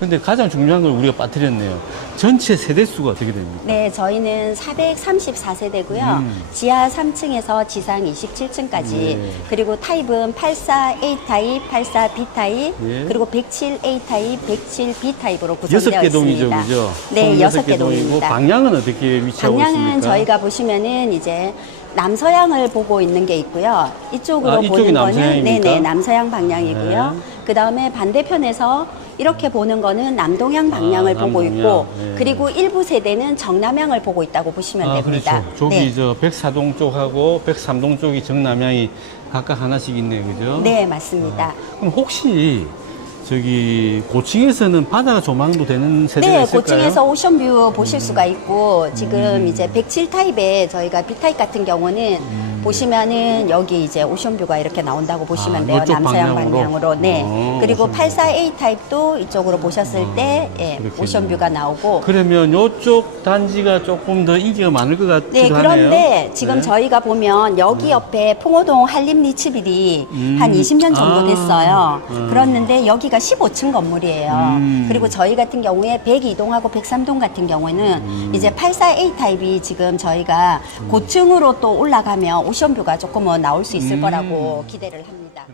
근데 가장 중요한 걸 우리가 빠뜨렸네요. 전체 세대 수가 어떻게 됩니까? 네, 저희는 434세대고요. 음. 지하 3층에서 지상 27층까지 네. 그리고 타입은 84A 타입, 84B 타입, 예. 그리고 107A 타입, 107B 타입으로 구성되어 개 동이죠, 있습니다. 그죠? 네, 총 여섯 여섯 개 동이고 동입니다. 방향은 어떻게 위치하고 방향은 있습니까? 저희가 보시면은 이제 남서향을 보고 있는 게 있고요. 이쪽으로 아, 보는 거는? 네네 남서향 방향이고요. 네. 그 다음에 반대편에서 이렇게 보는 거는 남동향 방향을 아, 보고 남동향. 있고 네. 그리고 일부 세대는 정남향을 보고 있다고 보시면 아, 됩니다. 그렇죠. 저기 네. 저 104동 쪽하고 103동 쪽이 정남향이 각각 하나씩 있네요, 그죠? 네, 맞습니다. 그럼 혹시 저기 고층에서는 바다가 조망도 되는 세대가 네, 있을까요? 고층에서 오션뷰 보실 수가 있고 지금 음. 이제 107 타입에 저희가 B 타입 같은 경우는 보시면은 여기 이제 오션뷰가 이렇게 나온다고 보시면 아, 돼요. 이쪽 남서양 방향으로? 방향으로. 네. 어, 그리고 오션뷰. 84A 타입도 이쪽으로 보셨을 때 예, 그렇겠네요. 오션뷰가 나오고 그러면 이쪽 단지가 조금 더 인기가 많을 것 같기도 네, 하네요. 그런데 지금 네. 저희가 보면 여기 옆에 풍호동 한림 리츠빌이 음. 한 20년 정도 아. 됐어요. 음. 그렇는데 여기가 15층 건물이에요. 음. 그리고 저희 같은 경우에 102동하고 103동 같은 경우에는 음. 이제 84A 타입이 지금 저희가 고층으로 또 올라가면 오션뷰가 조금은 나올 수 있을 음. 거라고 기대를 합니다.